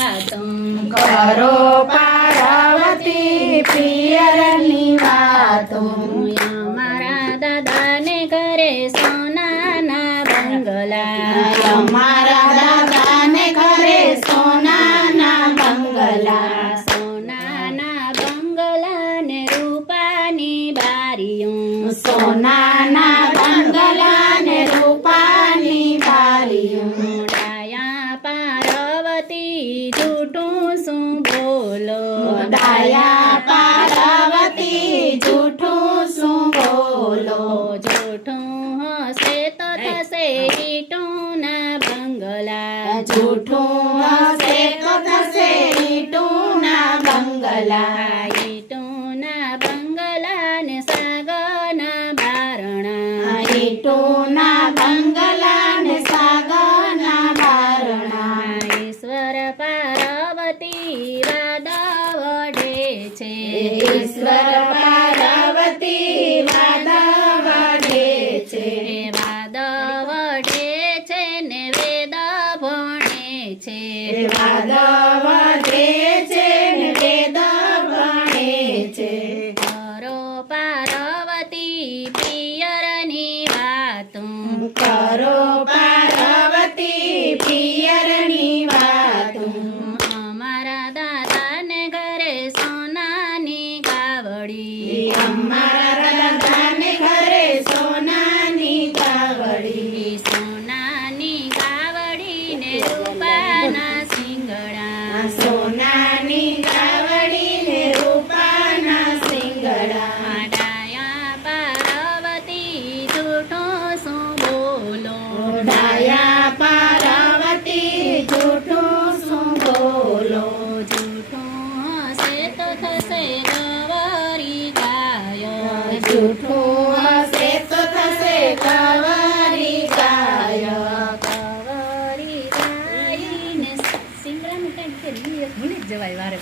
વાતું કરો પાર્વતી પિયરની વાતો અમારા દાદાને ઘરે સોનાના બંગલા અમારા દાદાને ઘરે સોનાના બંગલા સોનાના બંગલા ને રૂપાની બારીઓ સોનાના બંગલા ને રૂપાની બારીઓ ડાયા પાર્વતી જૂઠું શું બોલો ડાયા પાર્વતી જૂઠું શું બોલો જૂઠું હશે તો થશે ઈંટોના બંગલા જૂઠું હશે તો થશે ઈંટોના બંગલા ઈંટોના બંગલા ને સાગના બારણા ઈંટોના બંગલા ને સાગના બારણા ઈશ્વર પાર્વતી વાદ વઢે છે ઈશ્વર પાર્વતી વાદ વઢે છે વાદ વઢે છે ને વેદ ભણે છે વાદ વધે છે ને વેદ ભણે છે કરો પાર્વતી પિયરની વાતું કરો પાર્વતી પિયરની વાતું અમારા દાદાને ઘરે સોનાની ગાવડી અમારા દાદાને ઘરે સોનાની ગાવડી સોનાની ગાવડી ને રૂપાના સિંગડા સોનાની ગાવડી ને રૂપાના સિંગડા ડાયા પાર્વતી જૂઠો શું બોલો ડાયા પાર્વતી જૂઠું શું બોલો જૂઠું હશે તો થશે ગવરી ગાયો જૂઠું હશે તો થશે કવરી ગાય કવરી ગાઈને સિંગડાનું કંઈક ભૂલી જ જવાય વારે